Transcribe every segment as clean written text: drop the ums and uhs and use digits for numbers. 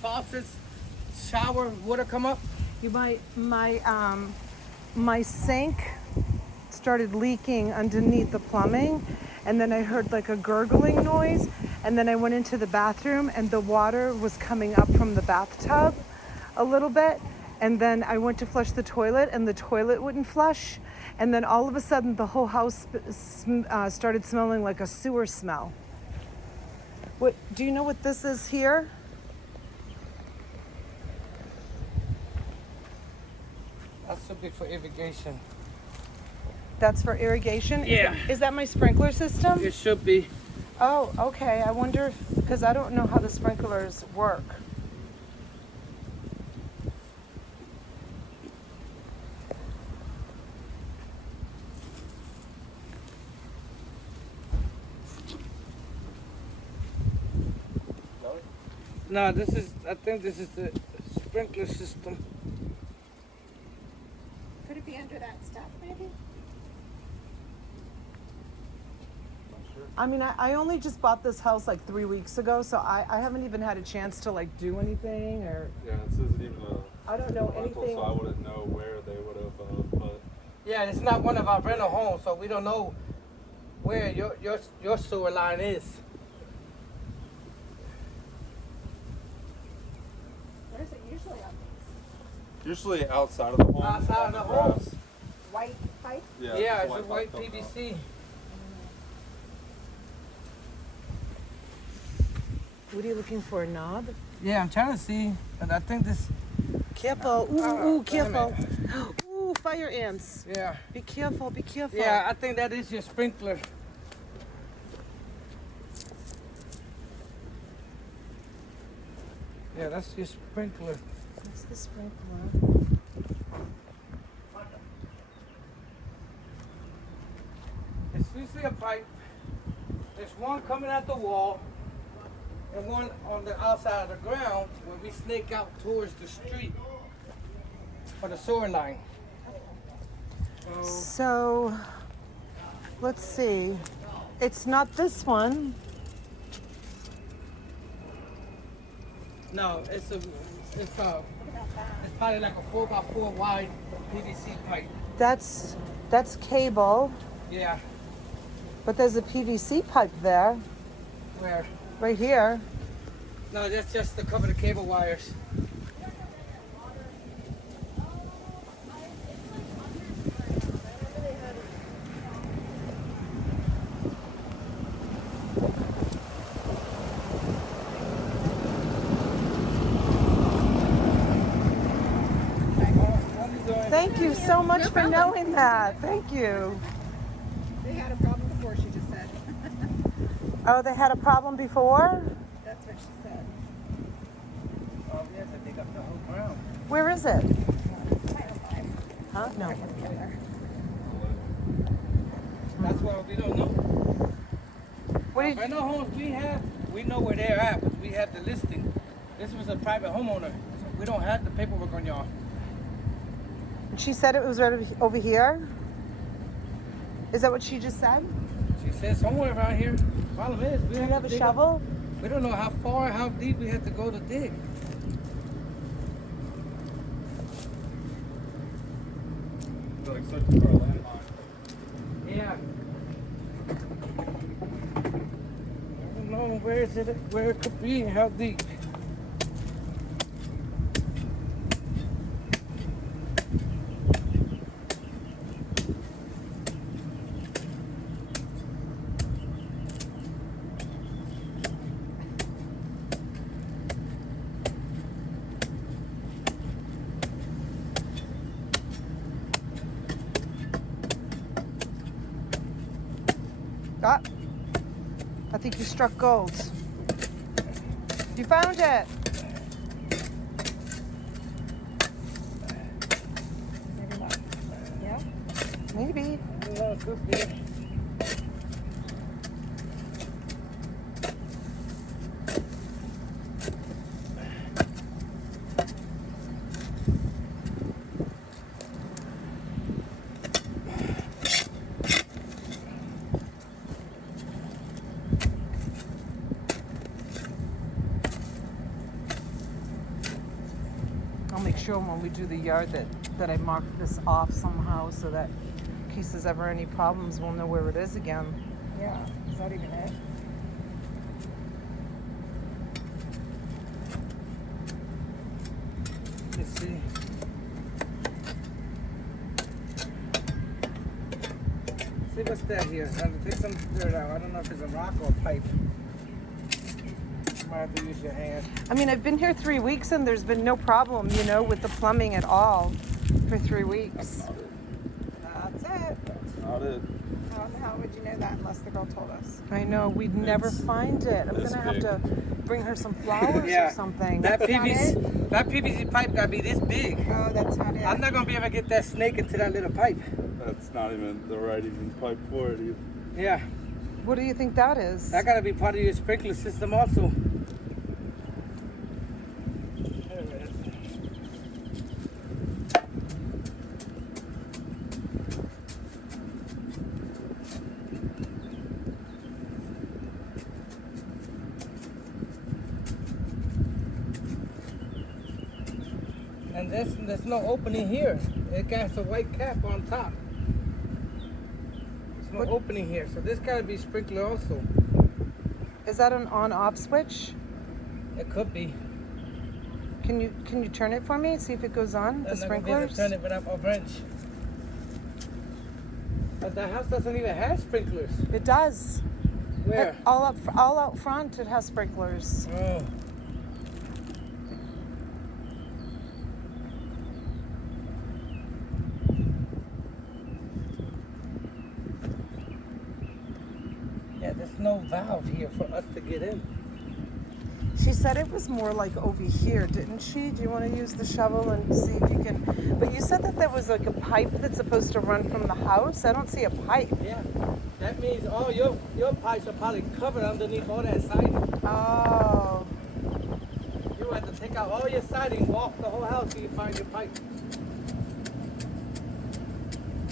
Faucets, shower, water come up? My sink started leaking underneath the plumbing, and then I heard like a gurgling noise, and then I went into the bathroom and the water was coming up from the bathtub a little bit, and then I went to flush the toilet and the toilet wouldn't flush, and then all of a sudden the whole house started smelling like a sewer smell. What do you know what this is here? That should be for irrigation. That's for irrigation? Yeah. Is that my sprinkler system? It should be. Oh, okay. I wonder because I don't know how the sprinklers work. No, I think this is the sprinkler system. Could it be under that stuff, maybe? I mean, I only just bought this house like 3 weeks ago, so I haven't even had a chance to like do anything or Yeah, this isn't even I don't know a rental, anything. so I wouldn't know where they would have put. Yeah, it's not one of our rental homes, so we don't know where your sewer line is. Where is it usually on these? Usually outside of the home. Outside on of the grass. homes. White pipe? Yeah, just it's a white pipe dumped out. PVC. What are you looking for, a knob? Yeah, I'm trying to see, but I think this. Careful. Ooh, wait a careful. Ooh, fire ants. Yeah. Be careful, be careful. Yeah, I think that is your sprinkler. Yeah, that's your sprinkler. That's the sprinkler. It's usually a pipe. There's one coming out the wall and one on the outside of the ground when we snake out towards the street for the sewer line. So, let's see. It's not this one. No, it's probably like a 4x4 wide PVC pipe. That's cable, Yeah, but there's a PVC pipe there, where? right here. No, that's just to cover the cable wires. Thank you so much No for problem. knowing that. Thank you. They had a problem before, she just said. Oh, they had a problem before? That's what she said. Oh, we have to dig up the whole ground. Where is it? 505. Huh? No. I gotta get there. That's why we don't know. What did Rental homes we know where they're at, but we have the listing. This was a private homeowner, so we don't have the paperwork on y'all. she said it was right over here? Is that what she just said? She said somewhere around here. Problem is, we Do you have a shovel? We don't know how far, how deep we have to go to dig. They're like searching for a landmine. Yeah. I don't know where it could be, how deep. Ah, I think you struck gold. You found it. Maybe not. Yeah? Maybe. Yeah, it could be. make sure when we do the yard that I mark this off somehow so that in case there's ever any problems, we'll know where it is again. Yeah. Is that even it? Let's see. See what's that here? I'm gonna take some dirt out. I don't know if it's a rock or a pipe. You might have to use your hand. I mean, I've been here 3 weeks and there's been no problem, you know, with the plumbing at all for 3 weeks. That's it. That's not it. How would you know that unless the girl told us? I know, we'd never It's find it. I'm this gonna have big. to bring her some flowers Yeah. or something. That That's not PVC, that PVC pipe gotta be this big. Oh, that's not it. I'm not gonna be able to get that snake into that little pipe. That's not even the right even pipe for it either. Yeah, What do you think that is? that gotta be part of your sprinkler system also. There it is. And there's no opening here. It got a white cap on top. There's no What- opening here, so this gotta be sprinkler also. Is that an on-off switch? It could be. Can you turn it for me? See if it goes on, the I'm not gonna be able to sprinklers? turn it without a wrench. But the house doesn't even have sprinklers. It does. Where? All out front it has sprinklers. Oh. Yeah, there's no valve here for us to get in. She said it was more like over here, didn't she? Do you want to use the shovel and see if you can? But you said that there was like a pipe that's supposed to run from the house. I don't see a pipe. Yeah. That means all your pipes are probably covered underneath all that siding. Oh. You have to take out all your siding, walk the whole house till you find your pipe.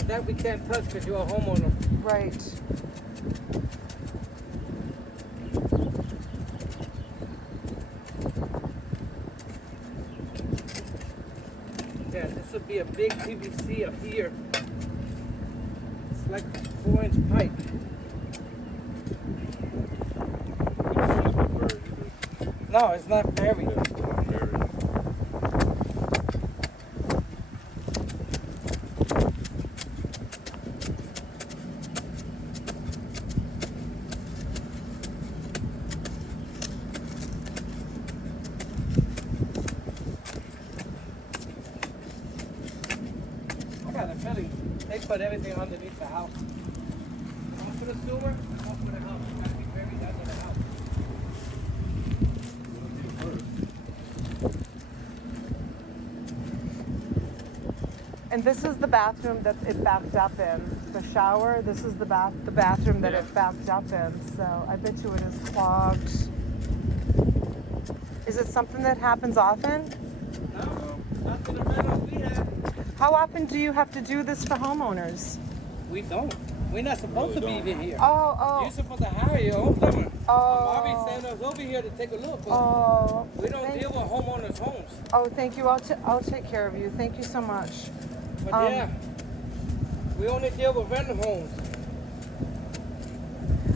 That we can't touch because you're a homeowner. Right. Yeah, this would be a big PVC up here. It's like a 4-inch pipe. It's not buried either. No, it's not buried. Yeah, it's not buried. I got a feeling they put everything underneath the house. One for the sewer, one for the house. It's gotta be buried under the house. And this is the bathroom that it backed up in. The shower. This is the bathroom that it backed up in. So I bet you it is clogged. Is it something that happens often? No, not to the rentals we have. How often do you have to do this for homeowners? We don't. We're not supposed to be Really don't. even here. Oh, You're supposed to hire your own plumber. Oh. Marvin sent us over here to take a look. But oh. we don't thank- deal with homeowners' homes. Oh, thank you. I'll take care of you. Thank you so much. But Um, yeah, we only deal with rental homes.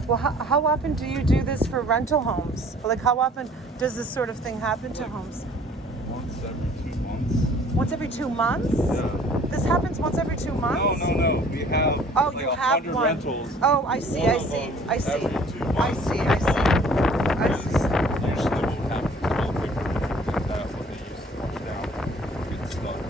Well, how often do you do this for rental homes? Like, how often does this sort of thing happen to homes? Once every 2 months. Once every 2 months? Yeah. This happens once every 2 months? No. We have Oh, like you 100 have one. rentals. Oh, I see. One I of see. them I see. every 2 I months. see. I see. I see. Usually we'll have to call people like that when they used to push down, get stuck.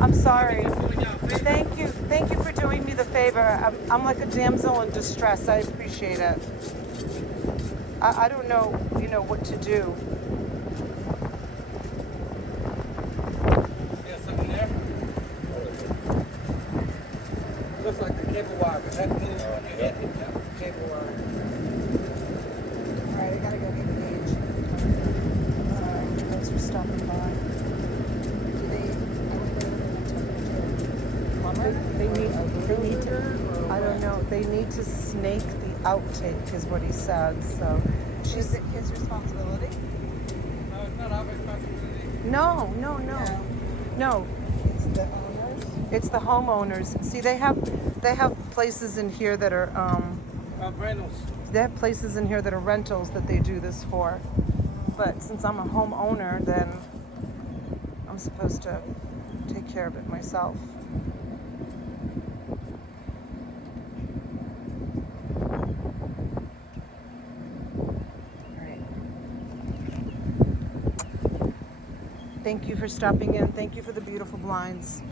I'm sorry. Thank you for doing me the favor. I'm like a damsel in distress. I appreciate it. I don't know, what to do. Looks like the cable wire, but that means when you hit it, that was the cable wire. All right, I gotta go get the gauge. snake the outtake, is what he said. So Is she's it his responsibility? No, it's not our responsibility. no. It's the owners. It's the homeowners. See, they have places in here that are Reynolds. they have places in here that are rentals that they do this for. But since I'm a homeowner, then I'm supposed to take care of it myself. All right. Thank you for stopping in. Thank you for the beautiful blinds.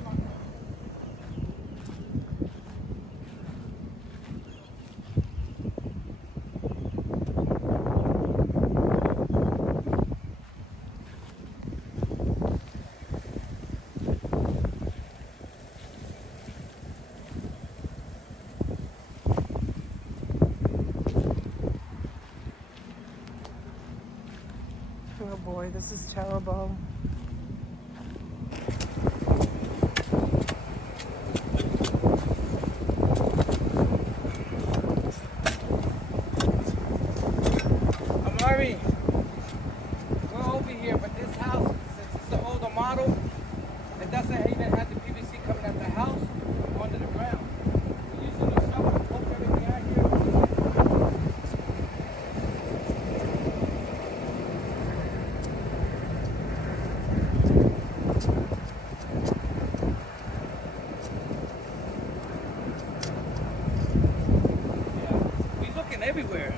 Oh boy, this is terrible. Amari, we're over here, but this house, since it's an older model, it doesn't even have the PVC coming out the house onto the ground. We usually shovel and poke everything out here. Yeah, we looking everywhere.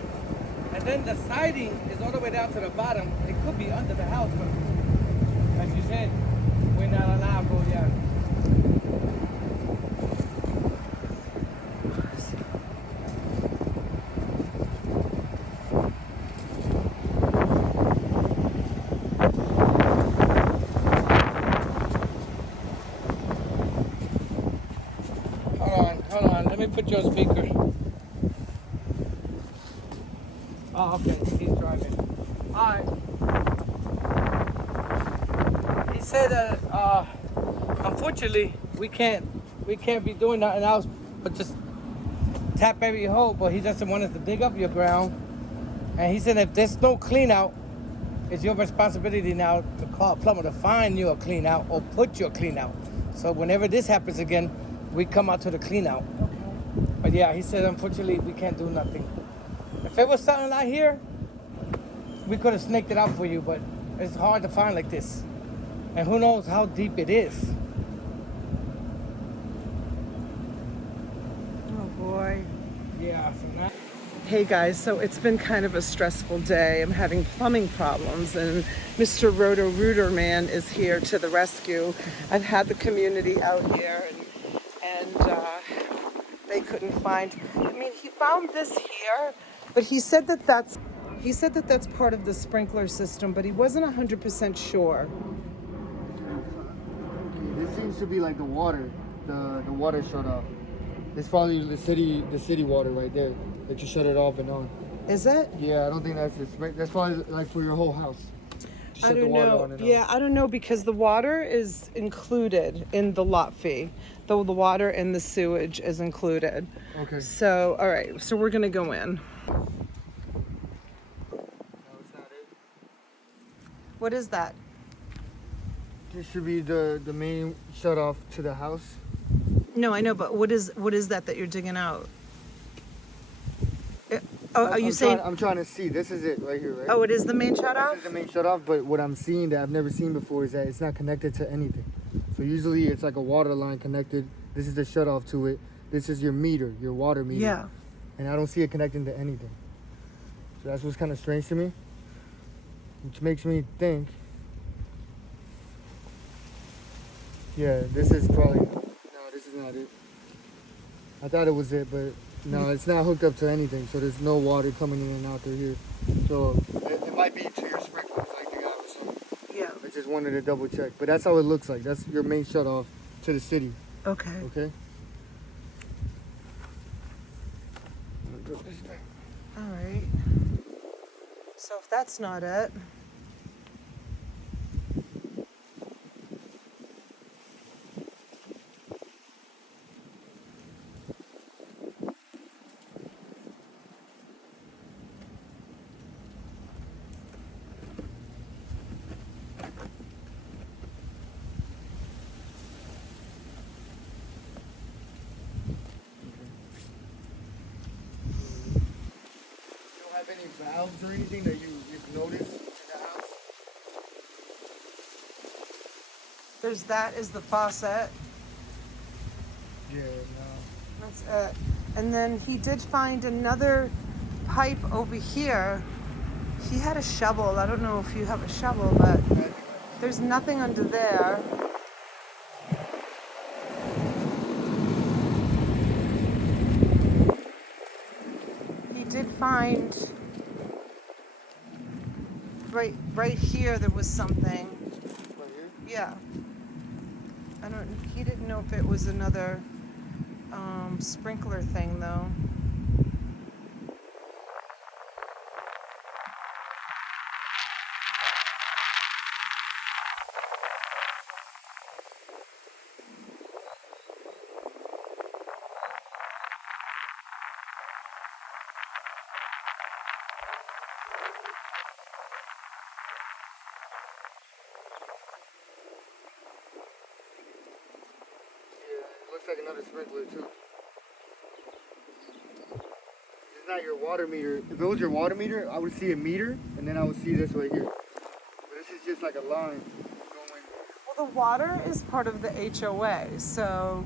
And then the siding is all the way down to the bottom. It could be under the house, but as you said, we're not allowed to go there. Hold on, let me put you on speaker. Oh, okay, he's driving. Alright. He said that unfortunately we can't be doing nothing else but just tap every hole, but he doesn't want us to dig up your ground. And he said if there's no clean out, it's your responsibility now to call a plumber to find you a clean out or put you a clean out. So whenever this happens again, we come out to the clean out. But yeah, he said unfortunately we can't do nothing. If it was something out here, we could have snaked it out for you, but it's hard to find like this. And who knows how deep it is. Oh boy. Yeah, so now... Hey guys, so it's been kind of a stressful day. I'm having plumbing problems and Mr. Roto-Rooter Man is here to the rescue. I've had the community out here and they couldn't find, I mean, he found this here, but he said that that's part of the sprinkler system, but he wasn't 100% sure. This seems to be like the water. The water shut off. It's probably the city water right there that you shut it off and on. Is it? Yeah, I don't think that's it. That's probably like for your whole house. I To shut the don't water know. on and Yeah, off. I don't know because the water is included in the lot fee. Though the water and the sewage is included. Okay. So, all right. So we're gonna go in. No, it's not it. What is that? This should be the main shut off to the house. No, I know, but what is that you're digging out? Are you I'm saying? I'm trying to see. This is it right here, right? Oh, it is the main shut off. This is the main shut off, but what I'm seeing that I've never seen before is that it's not connected to anything. So usually it's like a water line connected. This is the shut off to it. This is your meter, your water meter. Yeah. And I don't see it connecting to anything. So that's what's kind of strange to me. Which makes me think, yeah, this is probably, no, this is not it. I thought it was it, but no, it's not hooked up to anything. So there's no water coming in and out through here. So it might be to your sprinklers like the guy was saying. Yeah. I just wanted to double check. But that's how it looks like. That's your main shut off to the city. Okay. Okay? All right. So if that's not it. have any valves or anything that you've noticed in the house? There's that is the faucet. Yeah, no. That's it. And then he did find another pipe over here. He had a shovel. I don't know if you have a shovel, but there's nothing under there. He did find right here there was something. Right here? Yeah. He didn't know if it was another sprinkler thing though. Yeah, it looks like another sprinkler too. It's not your water meter. If it was your water meter, I would see a meter, and then I would see this right here. But this is just like a line going. Well, the water is part of the HOA, so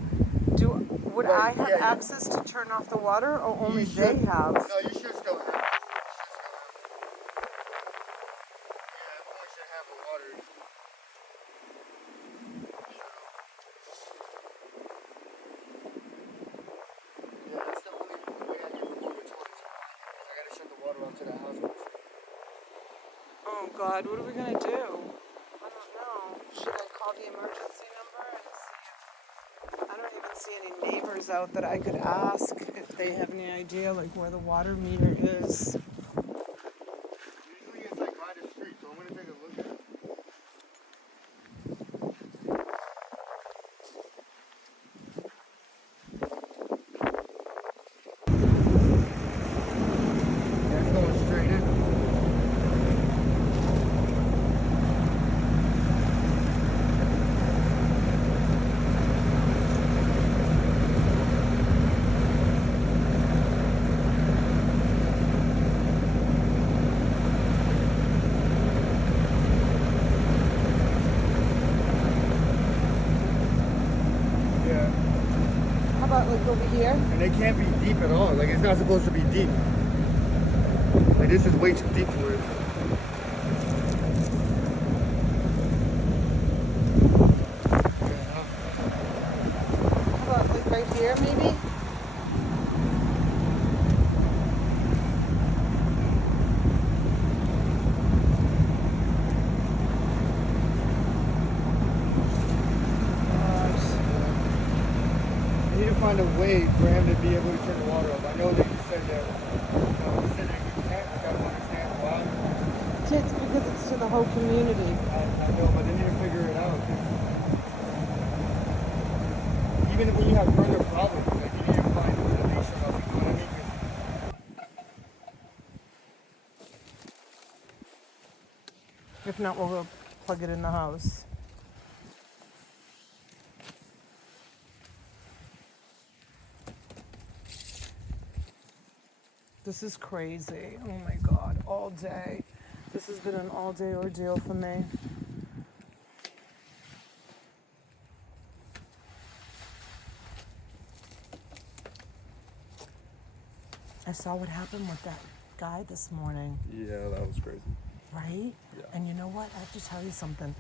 would Right, I have yeah, yeah. access to turn off the water, or only You they should- have? No, you should still have it. Yeah, everyone should have the water. Yeah, that's the only way I can remove it towards it. I gotta shut the water off to the house. Oh God, what are we gonna do? I don't know. Should I call the emergency number and see if I don't even see any neighbors out that I could ask if they have any idea like where the water meter is? Usually it's like by the street, so I'm gonna take a look at it. Yeah, it's going straight in. Yeah. How about like over here? And they can't be deep at all. Like, it's not supposed to be deep. Like, this is way too deep for it. How about like right here maybe? I need to find a way for him to be able to turn the water off. I know that you said that, you said that you can't, but I don't understand why. It's because it's to the whole community. I know, but they need to figure it out. Even when you have further problems, like, you need to find a solution of it, you know what I mean? 'Cause If not, we'll go plug it in the house. This is crazy. Oh my God, all day. This has been an all day ordeal for me. I saw what happened with that guy this morning, Yeah, that was crazy. right? Yeah. And you know what? I have to tell you something.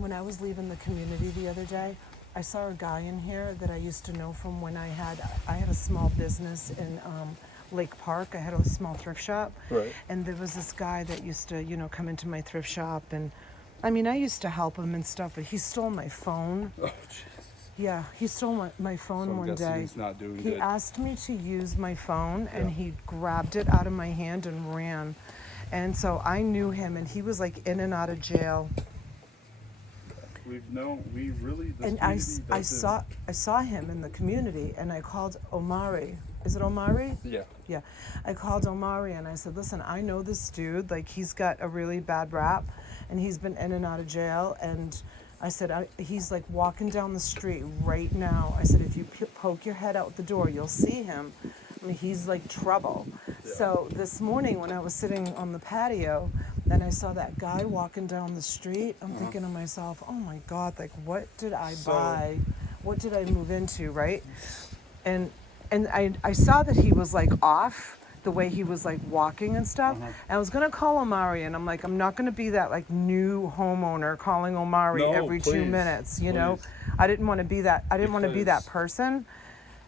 When I was leaving the community the other day, I saw a guy in here that I used to know from when I had a small business in Lake Park. I had a small thrift shop. Right. And there was this guy that used to, come into my thrift shop, and I mean, I used to help him and stuff, but he stole my phone. Oh, Jesus. Yeah, he stole my phone So I'm one guessing day. he's not doing He good. asked me to use my phone, and Yeah. he grabbed it out of my hand and ran. And so I knew him, and he was like in and out of jail. We really, this And community I doesn't- saw him in the community, and I called Omari. Is it Omari? Yeah. Yeah, I called Omari and I said, listen, I know this dude, like he's got a really bad rap and he's been in and out of jail. And I said, he's like walking down the street right now. I said, if you poke your head out the door, you'll see him. I mean, he's like trouble. So this morning when I was sitting on the patio and I saw that guy walking down the street, I'm thinking to myself, oh my God, like what did I buy? What did I move into, right? And I saw that he was like off the way he was like walking and stuff. And I was gonna call Omari and I'm like, I'm not gonna be that like new homeowner calling Omari No, every 2 please, minutes, you know? please. I didn't want to be that. I didn't want to be that Because- person.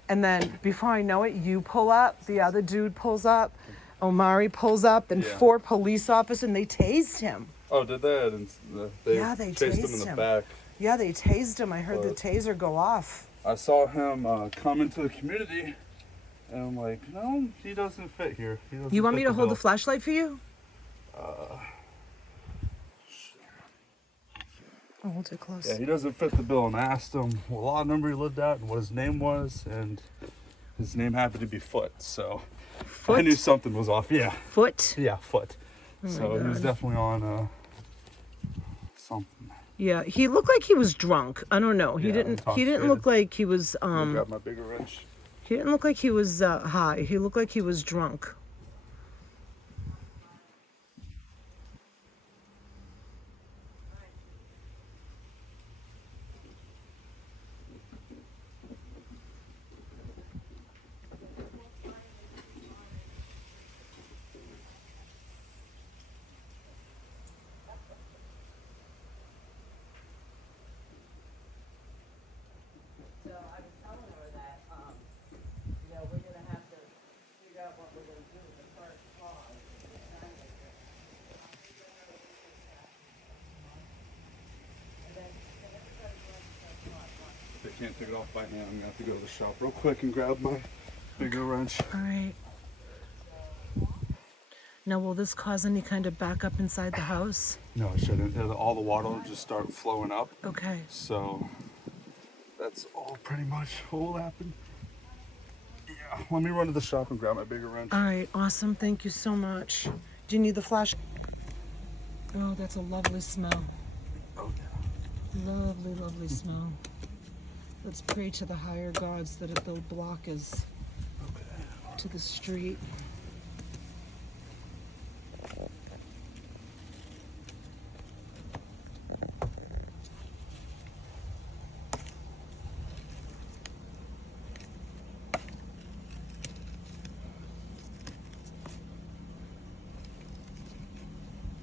And then before I know it, you pull up, the other dude pulls up, Omari pulls up, and Yeah. 4 police officers, and they tased him. Oh, did they? I didn't, they Yeah, they chased him in tased the him. back. Yeah, they tased him. I heard the But- taser go off. I saw him come into the community, and I'm like, no, he doesn't fit here. He doesn't You want fit me to hold the bill. flashlight for you? I'll hold it close. Yeah, he doesn't fit the bill. And I asked him what lot number he lived at and what his name was, and his name happened to be Foot. So I knew something was off. Yeah, Foot? yeah, Foot. Oh my So he was God. definitely on something. Yeah, he looked like he was drunk. I don't know. He Yeah, didn't. He didn't intoxicated. look like he was. Let me grab my bigger wrench. He didn't look like he was high. He looked like he was drunk. So I was telling her that, you know, we're gonna have to figure out what we're gonna do with the first clause. They can't take it off by hand. I'm gonna have to go to the shop real quick and grab my bigger wrench. All right. Now, will this cause any kind of backup inside the house? No, it shouldn't. All the water will just start flowing up. Okay. So that's all pretty much what will happen. Yeah, let me run to the shop and grab my bigger wrench. All right. Awesome. Thank you so much. Do you need the flash? Oh, that's a lovely smell. Oh, Lovely, lovely smell. Let's pray to the higher gods that they'll block us to the street.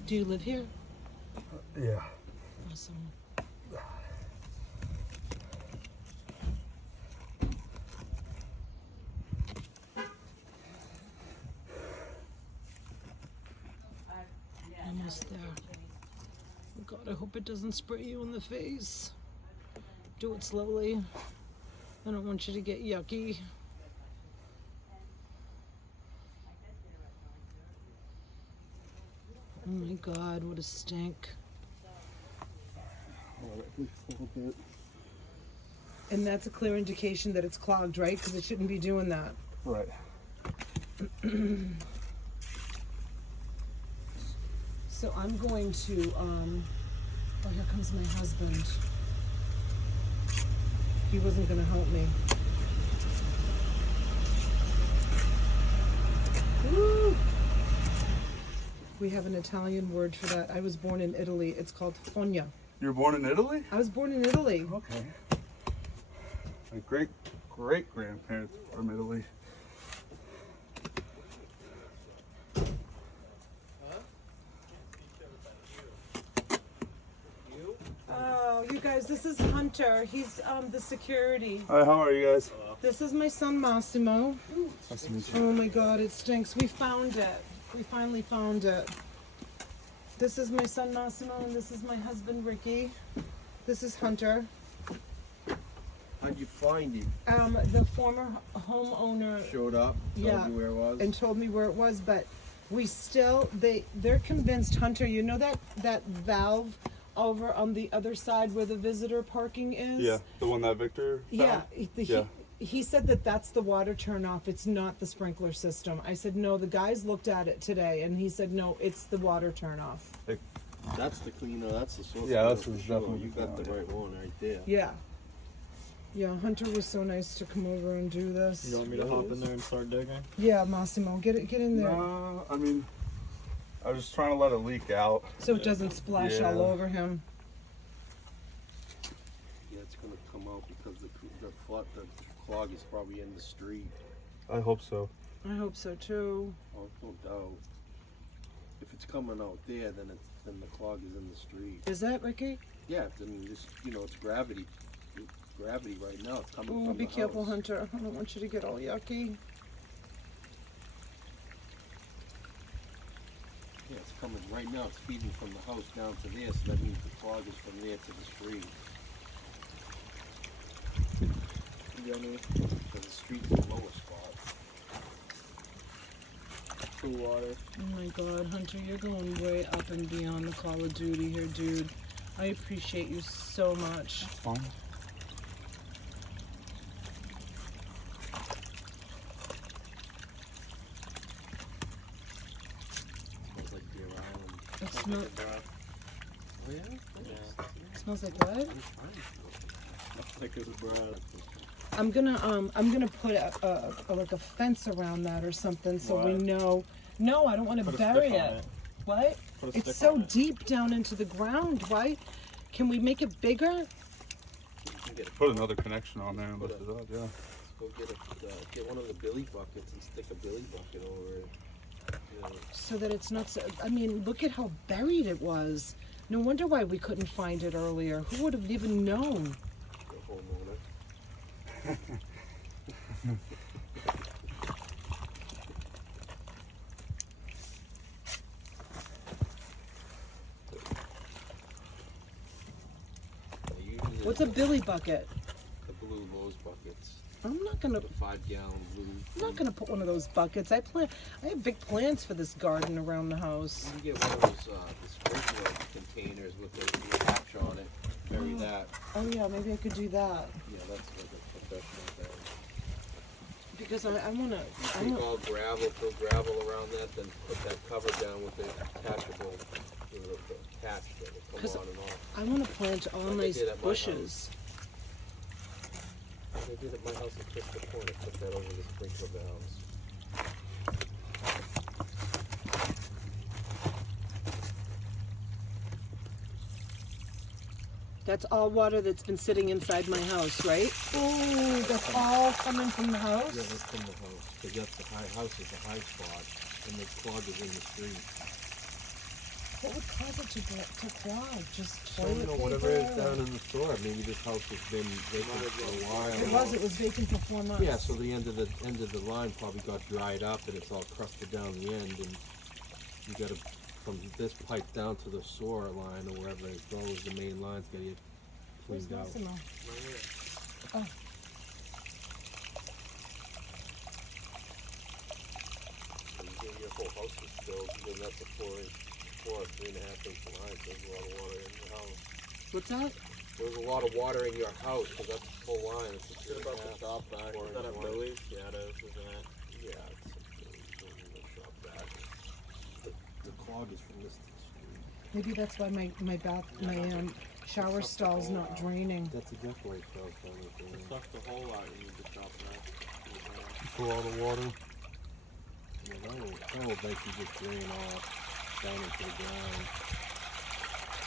Do you live here? Yeah. Awesome. Almost there. Oh God, I hope it doesn't spray you in the face. Do it slowly. I don't want you to get yucky. Oh my God, what a stink. And that's a clear indication that it's clogged, right? Because it shouldn't be doing that. Right. So I'm going to, oh, here comes my husband. He wasn't going to help me. Woo! We have an Italian word for that. I was born in Italy. It's called fogna. You were born in Italy? I was born in Italy. Okay. My great grandparents were from Italy. Oh, you guys, this is Hunter. He's the security. Hi, how are you guys? This is my son Massimo. Nice to meet you. Oh my God, it stinks. We found it. We finally found it. This is my son Massimo, and this is my husband Ricky. This is Hunter. How'd you find him? The former homeowner Showed up, told Yeah, you where it was? and told me where it was, but we still they're convinced, Hunter, you know that valve over on the other side where the visitor parking is? Yeah, the one that Victor found? Yeah, Yeah. he said that that's the water turn off. It's not the sprinkler system. I said, no, the guys looked at it today, and he said, no, it's the water turn off. That's the cleaner, that's the source. Yeah, that's for what's sure. definitely You got the found, yeah. right one right there. Yeah. Yeah, Hunter was so nice to come over and do this. You want me to hop in there and start digging? Yeah, Massimo, get in there I mean, I was just trying to let it leak out. so it doesn't splash all Yeah. over him. Yeah, it's gonna come out because the clog is probably in the street. I hope so. I hope so too. Oh, no doubt. If it's coming out there, then the clog is in the street. Is that Ricky? Yeah, I mean, this, it's gravity. Gravity right now. It's coming Oh, from be the careful, house. Hunter. I don't want you to get all yucky. Yeah, it's coming right now. It's feeding from the house down to there, so that means the clog is from there to the street. Because the street's the lowest spot. Cool water. Oh my God, Hunter, you're going way up and beyond the Call of Duty here, dude. I appreciate you so much. Fine. Smells like Deer Island. It, smell, Oh yeah? it smells like what? Thick as bread. I'm gonna put a like a fence around that or something so we Why? know. No, I don't want to Put a bury stick on it. it. What? Put a It's stick so on it. deep down into the ground. Why? Can we make it bigger? Put another connection on there and lift it up, yeah. Go get one of the billy buckets and stick a billy bucket over it. Yeah. So that it's not so. I mean, look at how buried it was. No wonder why we couldn't find it earlier. Who would have even known? The homeowner. Usually What's a billy bucket? the blue Lowe's buckets? I'm not gonna. The 5-gallon blue. I'm not gonna put one of those buckets. I have big plans for this garden around the house. You can get one of those the sprinkler containers with the hatch on it. Bury that. Oh yeah, maybe I could do that Yeah, that's like a professional thing. because I wanna. Take all gravel, throw gravel around that, then put that cover down with the attachable, the catch that will 'Cause come on and off. I wanna plant all Like I nice did at my bushes. They did at my house in Crystal Point. I put that over the sprinkler valves. That's all water that's been sitting inside my house, right? Oh, that's all coming from the house. Yeah, that's from the house, because that's the house is the high spot, and the clog is in the street. What would cause it to clog? Just So, toilet whatever is paper? down in the store, maybe this house has been vacant for a while. It was vacant for 4 months. Yeah, so the end of the line probably got dried up and it's all crusted down the end, and you gotta, from this pipe down to the sewer line or wherever it goes, the main line's gotta get Where's cleaned out. Massimo? Oh. So you get your whole house is filled, then that's a 3.5 inch line, so there's a lot of water in your house. What's that? There's a lot of water in your house, because that's a full line, it's a Shit about the 3.5, shop back. 4 Is that inch a line. Billy's? Yeah, it is, isn't it? Yeah, it's a shop back. The clog is from this to the street. Maybe that's why my shower stall's not draining. That's exactly what it felt like. It sucked the hole out. You need to chop that. Pull all the water. Yeah, that will eventually just drain off down into the ground.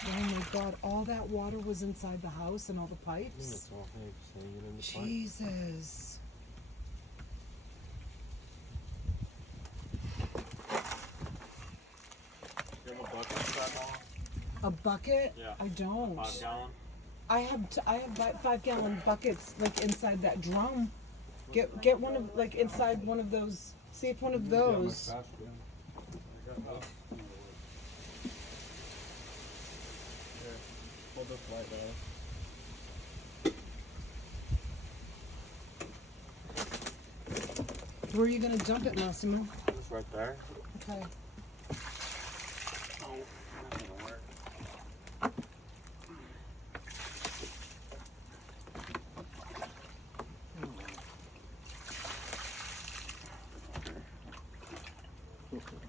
Oh my God! All that water was inside the house and all the Yeah, pipes. it's all hanging in the pipe. Jesus. You have a bucket for that long? A bucket? Yeah. I don't. 5 gallon? I have 5-gallon buckets like inside that drum. Get one of like inside one of those. See if one of those. Hold this light down. Where are you gonna dump it, Massimo? Just right there. Okay. Oh, that's gonna work.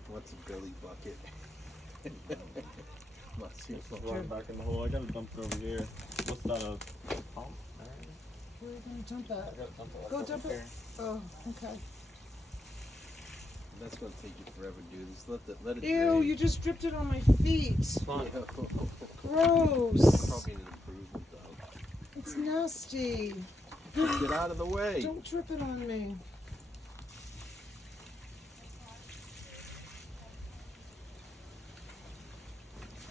What's a billy bucket? Must see Just run back in the hole. I gotta dump it over here. What's that, a pump? Where are you gonna dump I it? gotta dump it like Go over dump it. here. Oh, okay. That's gonna take you forever, dude. Just let it Ew, drain. you just dripped it on my feet. Yeah. Gross. Probably an improvement though. It's nasty. Get out of the way. Don't drip it on me.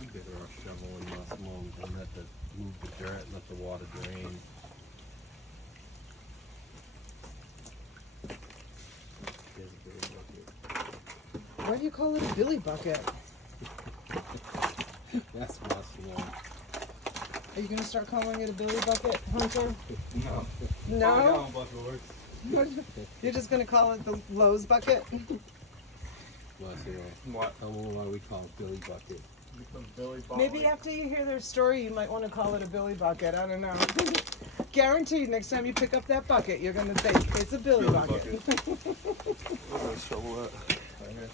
You better off shoveling less long and let the move the dirt and let the water drain. There's a big bucket. Why do you call it a billy bucket? That's Massimo. Are you gonna start calling it a billy bucket, Hunter? No. No? Bucket works. You're just gonna call it the Lowe's bucket? Massimo. What? Tell them why we call it Billy Bucket. Maybe after you hear their story, you might want to call it a billy bucket. I don't know. Guaranteed, next time you pick up that bucket, you're gonna think it's a billy bucket. Where's the shovel at? Right here.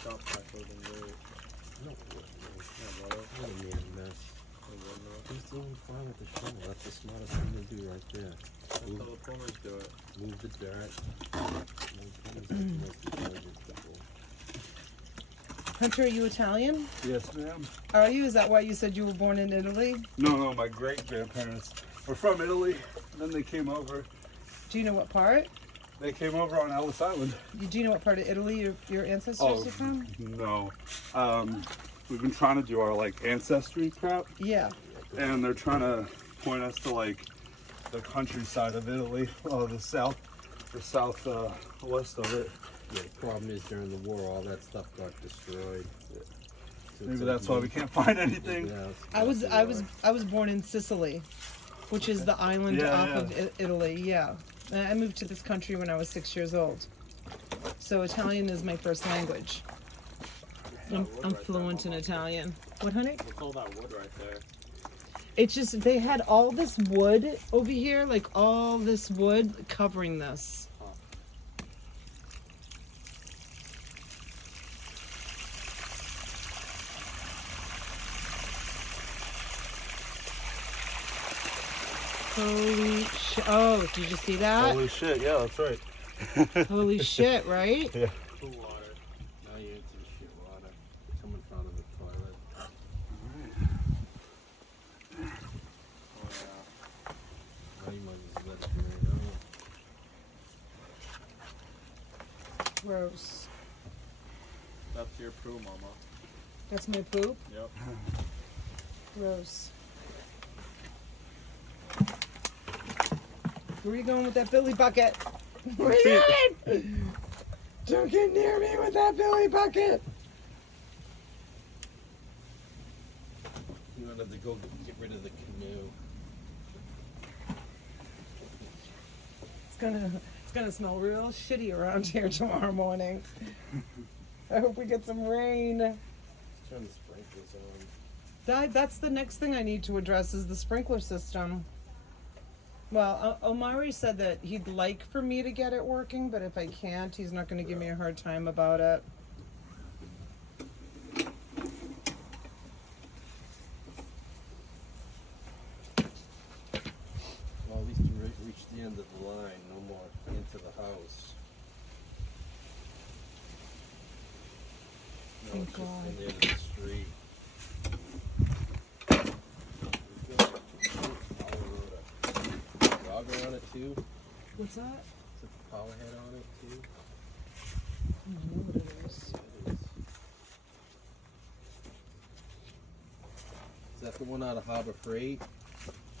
Stop cycling there. No, what a man mess. He's doing fine with the shovel. That's the smartest thing to do right there. That's how the plumbers do it. Move the dirt. Move the most intelligent people. Hunter, are you Italian? Yes, ma'am. Are you? Is that why you said you were born in Italy? No, my great grandparents were from Italy. Then they came over. Do you know what part? They came over on Ellis Island. Do you know what part of Italy your ancestors Oh, are from? no. We've been trying to do our like ancestry crap, Yeah. and they're trying to point us to like the countryside of Italy, the southwest of it. Yeah, the problem is during the war, all that stuff got destroyed. So Maybe it's that's like why we can't find anything. Yeah, it's I was why. born in Sicily, which is the island Yeah, off yeah. of Italy. Yeah. I moved to this country when I was 6 years old. So Italian is my first language. I'm fluent in Italian. What, honey? What's all that wood right there? It's just they had all this wood over here, like all this wood covering this. Holy shit. Oh, did you see that? Holy shit, yeah, that's right. Holy shit, right? Yeah. Cool water. Now you're into the shit water. Come in front of the toilet. Oh yeah. Now you might just let it drain out. Gross. That's your poo, mama. That's my poop? Yep. Gross. Where are you going with that billy bucket? Where are you going? Don't get near me with that billy bucket. You might have to go get rid of the canoe. It's gonna smell real shitty around here tomorrow morning. I hope we get some rain. Turn the sprinklers on. That's the next thing I need to address is the sprinkler system. Well, Omari said that he'd like for me to get it working, but if I can't, he's not going to give me a hard time about it. Well, at least you reach the end of the line, no more into the house. No, Thank it's just God. from the end of the street. Jogger on it too? What's that? Is it the power head on it too? I don't know what it is. It is. Is that the one out of Harbor Freight?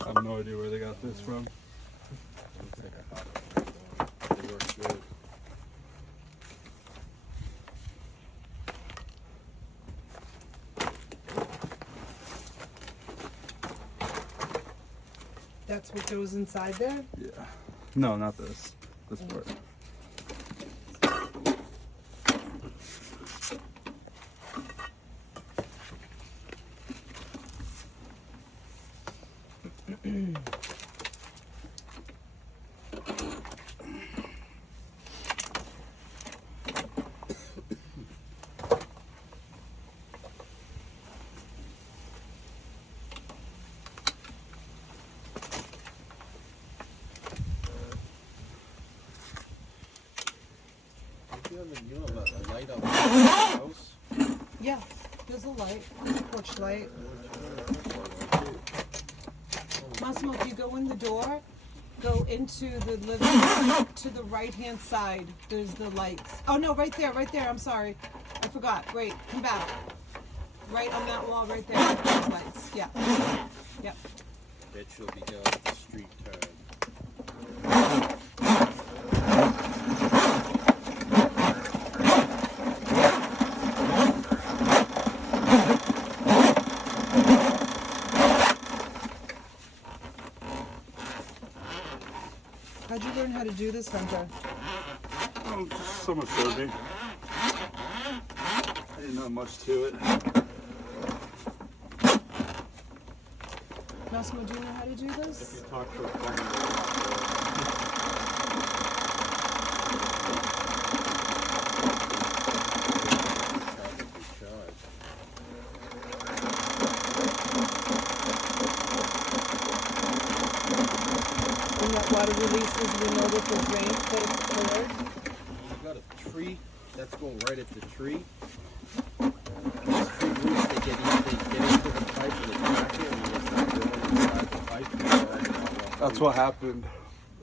I have no idea where they got this from. Looks like a Harbor Freight one. They work good. That's what goes inside there? Yeah. No, not this. This part. You have a light out in the house? Yeah, there's a light, porch light. Massimo, if you go in the door, go into the living room to the right-hand side. There's the lights. Oh no, right there, I'm sorry. I forgot. Wait, come back. Right on that wall right there. There's lights. Yeah. Yep. Bet you'll be down at the street turn. How'd you learn how to do this, Hunter? Oh, someone showed me. I didn't know much to it. Massimo, do you know how to do this? Talk to a plumber. When that water releases, we know that the drain, that it's cleared. You got a tree that's going right at the tree. These tree roots, they get into the pipe and they crack it and they start growing inside the pipe. That's what happened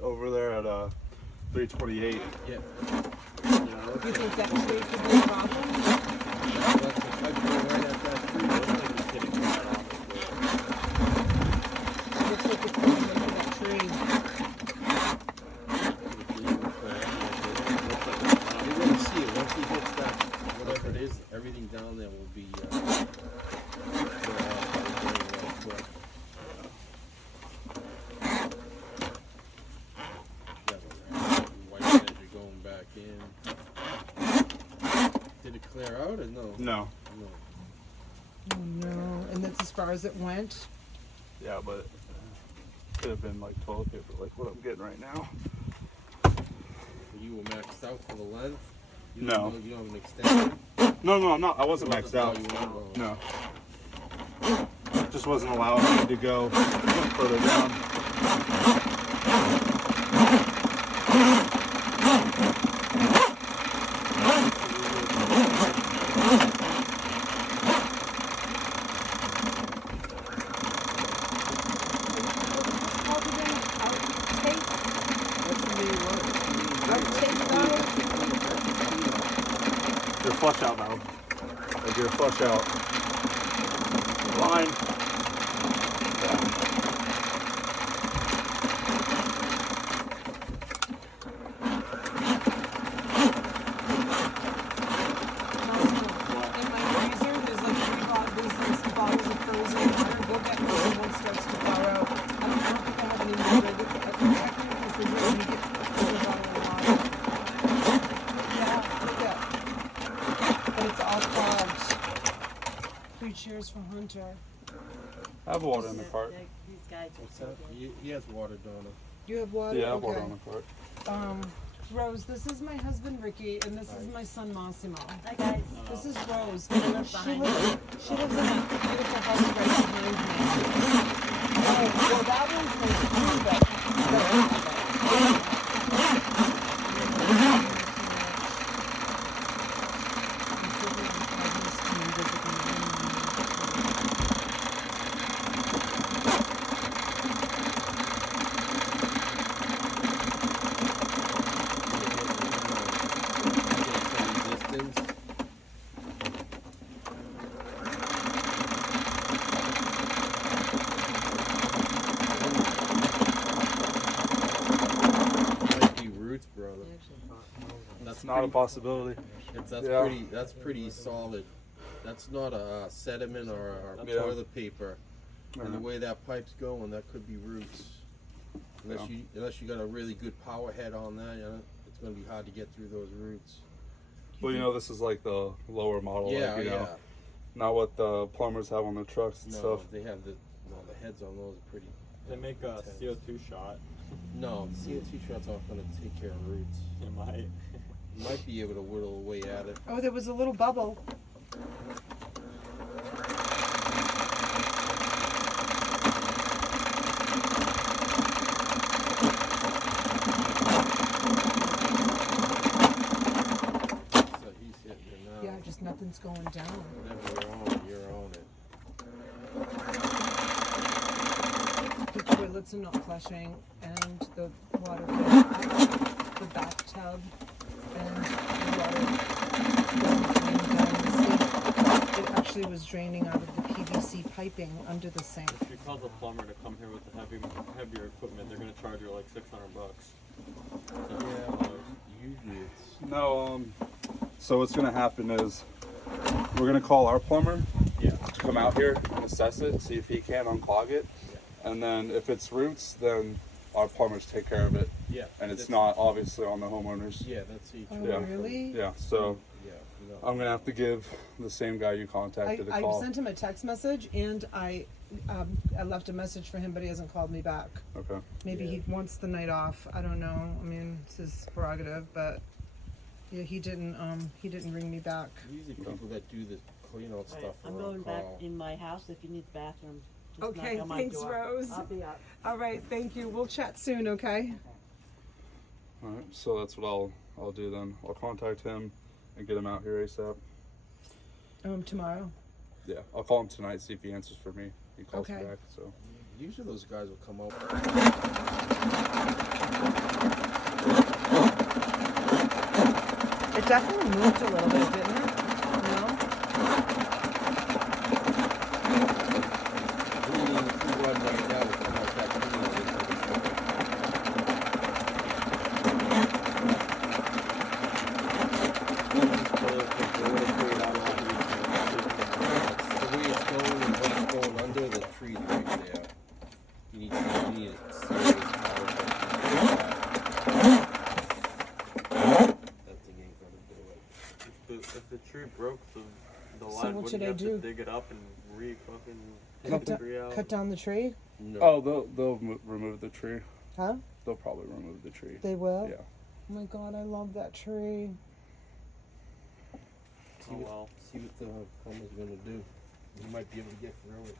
over there at 328. Yeah. You think that tree could be a problem? That's the pipe going right at that tree. Those things are getting cut off. Looks like it's going into that tree. You're gonna see it once he hits that, whatever it is, everything down there will be white as you're going back in. Did it clear out or no? No. No. Oh no, and that's as far as it went? Yeah, but it could have been like toilet paper, like what I'm getting right now. You were maxed out for the length? You No. don't, you don't have an extension? No, I'm not. I wasn't maxed out. You weren't? No. Just wasn't allowing me to go further down. Called it an outtake? What you mean, what? Outtake valve? Your flush out valve. Like your flush out line. In my freezer, there's like there's these bottles of frozen water. Go get one when one starts to thaw out. I don't think I have any more ready. I can check in the refrigerator and get another bottle of water. Yeah, look at. But it's all clogged. 3 cheers for Hunter. I have water in the cart. These guys What's that? He has water, Donna. You have water? Yeah, I have Okay. water on the cart. Rose, this is my husband Ricky, and this is my son Massimo. Hi guys. This is Rose. live She behind lives in a beautiful house right behind me. Oh, well, that one's my Distance. Might be roots, brother. That's not a possibility. That's Yeah. pretty solid. That's not a sediment or Yeah. toilet paper. And the way that pipe's going, that could be roots. Unless you got a really good power head on that, it's gonna be hard to get through those roots. Well, this is like the lower model, Yeah, like, yeah. not what the plumbers have on their trucks and No, stuff. they have the heads on those are pretty. They make a intense. CO2 shot. No, the CO2 shot's not gonna take care of roots. It might. You might be able to whittle away at it. Oh, there was a little bubble. So he's hitting it now. Yeah, just nothing's going down. Whenever you're on it. The toilets are not flushing, and the water the bathtub, and the water wasn't draining down the sink. It actually was draining out of the PVC piping under the sink. If you call the plumber to come here with the heavier equipment, they're gonna charge you like $600. Yeah, usually it's. No, so what's gonna happen is we're gonna call our plumber Yeah. to come out here and assess it, see if he can unclog it, and then if it's roots, then our plumbers take care of it, Yeah. and it's that's- not obviously on the homeowners. Yeah, that's each. Oh, Yeah. really? Yeah, so Yeah. No. I'm gonna have to give the same guy you contacted a I call. sent him a text message, and I left a message for him, but he hasn't called me back. Okay. Maybe he wants the night off. I don't know. I mean, it's his prerogative, but yeah, he didn't ring me back. Usually people that do the clean out stuff are I'm on going back call. in my house if you need the bathroom. Just Okay, knock on my thanks, door. Rose. I'll be up. All right, thank you. We'll chat soon, okay? All right. So that's what I'll do then. I'll contact him and get him out here ASAP. Tomorrow. Yeah, I'll call him tonight, see if he answers for me. He calls me Okay. back. So. Usually those guys will come out. It definitely moved a little bit, didn't it? No? One right now will come out that clean. The way it's going and what's going under the tree right there. You need a serious power head. That thing ain't gonna do it. If the tree broke, the So line what wouldn't should you I have do? to dig it up and fucking take Cut, the tree out? cut down the tree? No. Oh, they'll remove the tree. Huh? They'll probably remove the tree. They will? Yeah. Oh my god, I love that tree. Oh well. See what the plumber's gonna do. You might be able to get through it.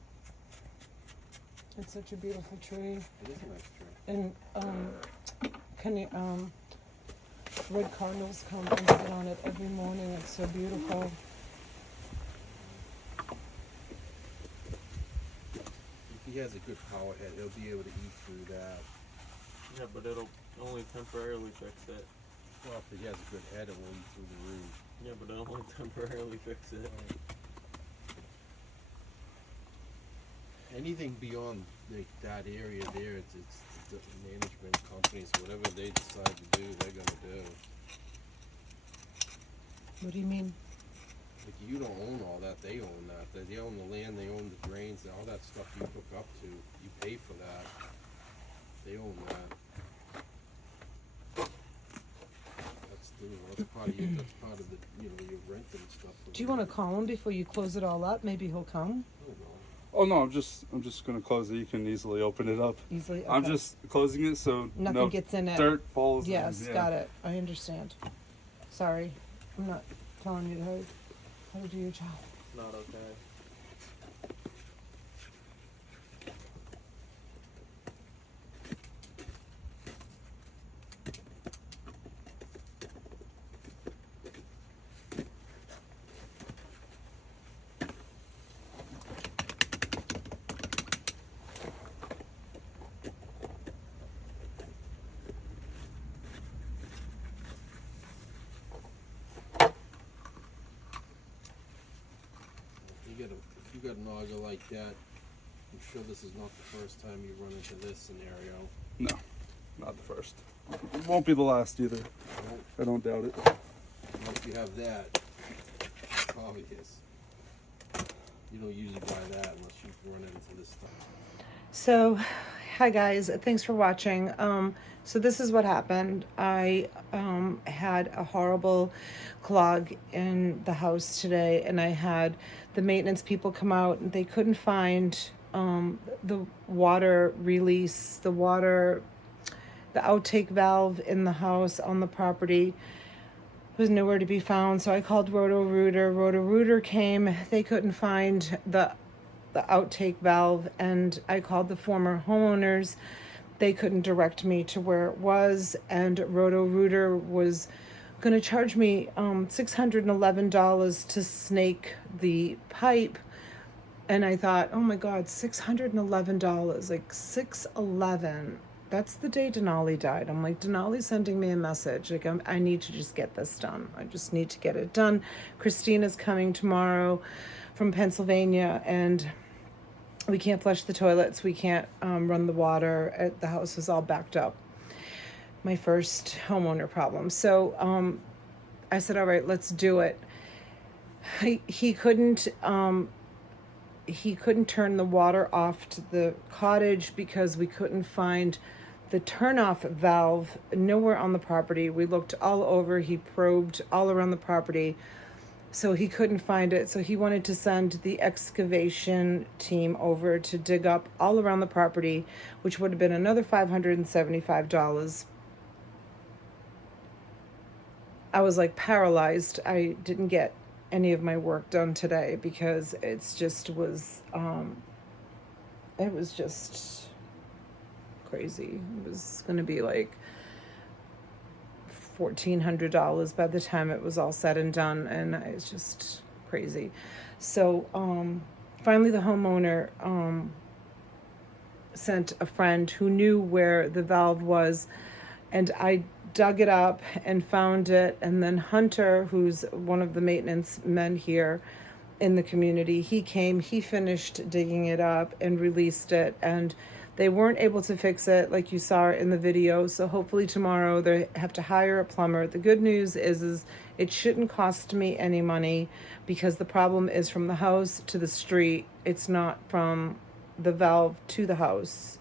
It's such a beautiful tree. It is a nice tree. And red cardinals come and sit on it every morning. It's so beautiful. If he has a good power head, he'll be able to eat through that. Yeah, but it'll only temporarily fix it. Well, if he has a good head, it will eat through the root. Yeah, but it'll only temporarily fix it. Anything beyond like that area there, it's the management companies, whatever they decide to do, they're gonna do. What do you mean? Like you don't own all that, they own that. They own the land, they own the drains, all that stuff you hook up to, you pay for that. They own that. That's part of you, that's part of the, your rent and stuff. Do you want to call him before you close it all up? Maybe he'll come I don't know. Oh no, I'm just gonna close it. You can easily open it up. easily. I'm Okay. just closing it so Nothing no gets in it. dirt falls. Yes, in. Yeah. got it. I understand. Sorry, I'm not telling you how to do your job. It's not okay. If you got an auger like that, I'm sure this is not the first time you run into this scenario. No, not the first. It won't be the last either. I don't doubt it. Once you have that, it's obvious. You don't usually buy that unless you run into this stuff. So, Hi guys, thanks for watching. So this is what happened. I had a horrible clog in the house today, and I had the maintenance people come out, and they couldn't find the water release, the outtake valve in the house on the property was nowhere to be found. So I called Roto-Rooter. Roto-Rooter came. They couldn't find the outtake valve, and I called the former homeowners. They couldn't direct me to where it was, and Roto-Rooter was going to charge me $611 to snake the pipe. And I thought, oh my God, $611, like $611. That's the day Denali died. I'm like, Denali's sending me a message. Like, I need to just get this done. I just need to get it done. Christina's coming tomorrow from Pennsylvania, and we can't flush the toilets. We can't run the water. The house is all backed up. My first homeowner problem. So I said, all right, let's do it. He couldn't turn the water off to the cottage because we couldn't find the turnoff valve nowhere on the property. We looked all over. He probed all around the property. So he couldn't find it. So he wanted to send the excavation team over to dig up all around the property, which would have been another $575. I was like paralyzed. I didn't get any of my work done today because it was just crazy. It was going to be like $1,400 by the time it was all said and done, and it's just crazy. So finally the homeowner sent a friend who knew where the valve was, and I dug it up and found it. And then Hunter, who's one of the maintenance men here in the community, he came, he finished digging it up and released it, and they weren't able to fix it like you saw in the video. So hopefully tomorrow they have to hire a plumber. The good news is it shouldn't cost me any money because the problem is from the house to the street. It's not from the valve to the house.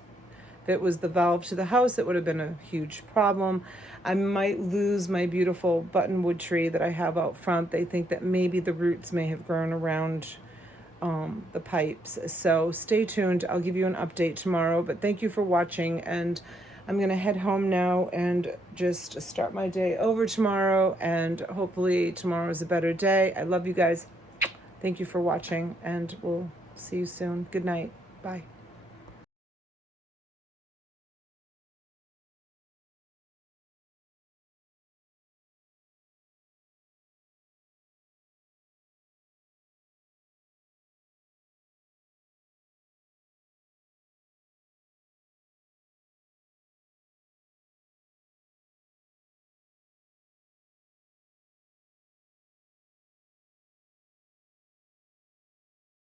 If it was the valve to the house, it would have been a huge problem. I might lose my beautiful buttonwood tree that I have out front. They think that maybe the roots may have grown around the pipes. So stay tuned. I'll give you an update tomorrow, but thank you for watching, and I'm gonna head home now and just start my day over tomorrow, and hopefully tomorrow is a better day. I love you guys. Thank you for watching, and we'll see you soon. Good night. Bye.